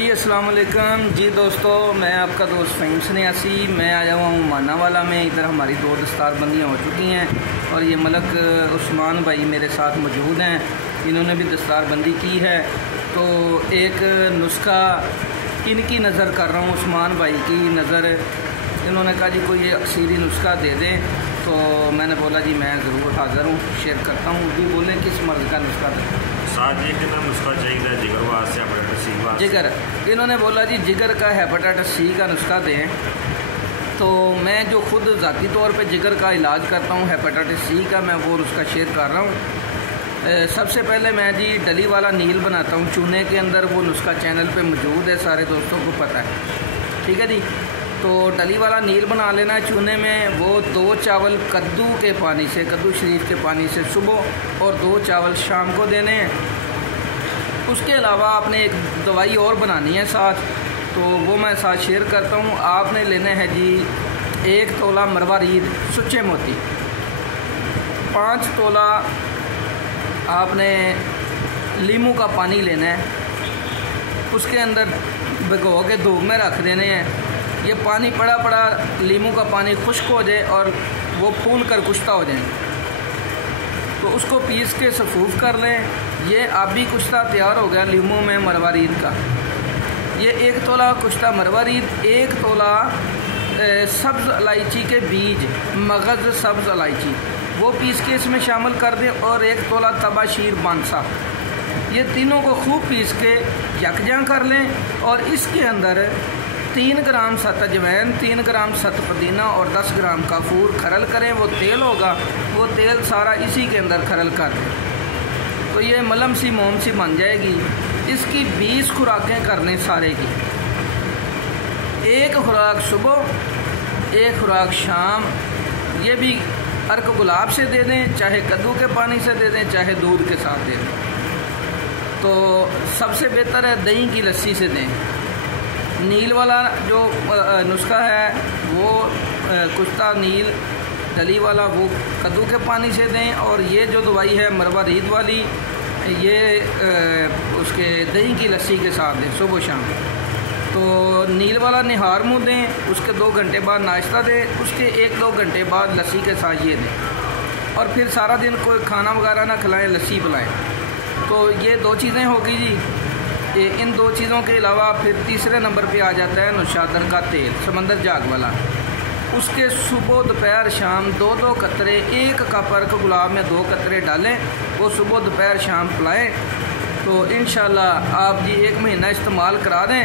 जी अस्सलाम वालेकुम जी दोस्तों, मैं आपका दोस्त फ़हीम सन्यासी। मैं आया हुआ हूँ मानावाला में। इधर हमारी 2 दस्तारबंदियाँ हो चुकी हैं और ये मलक उस्मान भाई मेरे साथ मौजूद हैं। इन्होंने भी दस्तारबंदी की है। तो एक नुस्खा इनकी नज़र कर रहा हूँ, उस्मान भाई की नज़र। इन्होंने कहा जी कोई अक्सीरी नुस्खा दे दें, तो मैंने बोला जी मैं ज़रूर हाज़िर हूँ, शेयर करता हूँ। भी बोलें किस मर्ज़ का नुस्खा दें। नुस्खा चाहिए जिगर वास्ते, हेपेटाइटिस सी वास्ते। जिगर, इन्होंने बोला जी जिगर का हेपेटाइटिस सी का नुस्खा दें। तो मैं जो ख़ुद ज़ाती तौर पे जिगर का इलाज करता हूँ हेपेटाइटिस सी का, मैं वो नुस्खा शेयर कर रहा हूँ। सबसे पहले मैं जी डली वाला नील बनाता हूँ चूने के अंदर। वो नुस्खा चैनल पे मौजूद है, सारे दोस्तों को पता है, ठीक है जी। तो डली वाला नील बना लेना है चूने में। वो 2 चावल कद्दू के पानी से, कद्दू शरीफ के पानी से सुबह, और 2 चावल शाम को देने हैं। उसके अलावा आपने एक दवाई और बनानी है साथ, तो वो मैं साथ शेयर करता हूँ। आपने लेने हैं जी 1 तोला मरवारीद सुच्चे मोती, 5 तोला आपने लीमू का पानी लेना है। उसके अंदर भिगो के धूप में रख देने हैं। ये पानी पड़ा पड़ा लीमू का पानी खुश्क हो जाए और वो फूल कर कुश्ता हो जाए, तो उसको पीस के सफूफ कर लें। ये आबी कुश्ता तैयार हो गया लीमू में मरवारीद का। ये 1 तोला कुश्ता मरवारीद, 1 तोला सब्ज़ इलायची के बीज, मगज़ सब्ज़ इलायची, वो पीस के इसमें शामिल कर दें, और 1 तोला तबाशीर बांसा। ये तीनों को खूब पीस के यकजा कर लें। और इसके अंदर 3 ग्राम सत अजवैन, 3 ग्राम सत पुदीना और 10 ग्राम काफूर खरल करें। वो तेल होगा, वो तेल सारा इसी के अंदर खरल कर दें, तो ये मलम सी मोम सी बन जाएगी। इसकी 20 खुराकें करने सारे की। 1 खुराक सुबह, 1 खुराक शाम। ये भी अर्क गुलाब से दे दें, चाहे कद्दू के पानी से दे दें, चाहे दूध के साथ दे दें। तो सबसे बेहतर है दही की लस्सी से दें। नील वाला जो नुस्खा है वो कुश्ता नील डली वाला, वो कद्दू के पानी से दें। और ये जो दवाई है मरवारीद वाली, ये उसके दही की लस्सी के साथ दें सुबह शाम। तो नील वाला निहार मुँह दें, उसके 2 घंटे बाद नाश्ता दें, उसके 1-2 घंटे बाद लस्सी के साथ ये दें। और फिर सारा दिन कोई खाना वगैरह ना खिलाएं, लस्सी पिलाएं। तो ये 2 चीज़ें होगी जी। इन 2 चीज़ों के अलावा फिर तीसरे नंबर पे आ जाता है नुशादर का तेल, समंदर जाग वाला। उसके सुबह दोपहर शाम 2-2 कतरे, 1 कप अर्क गुलाब में 2 कतरे डालें, वो सुबह दोपहर शाम पिलाएं। तो इंशाल्लाह आप जी 1 महीना इस्तेमाल करा दें,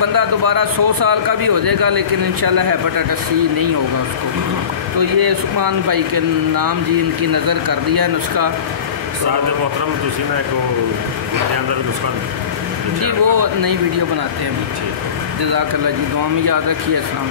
बंदा दोबारा 100 साल का भी हो जाएगा, लेकिन इंशाल्लाह हेपेटाइटिस सी नहीं होगा उसको। तो ये उस्मान भाई के नाम जी इनकी नज़र कर दिया है नुस्खा। मोहतरम नुस्खा जी वो नई वीडियो बनाते हैं। जज़ाकल्लाह जी, दुआ में याद रखिए। अस्सलाम।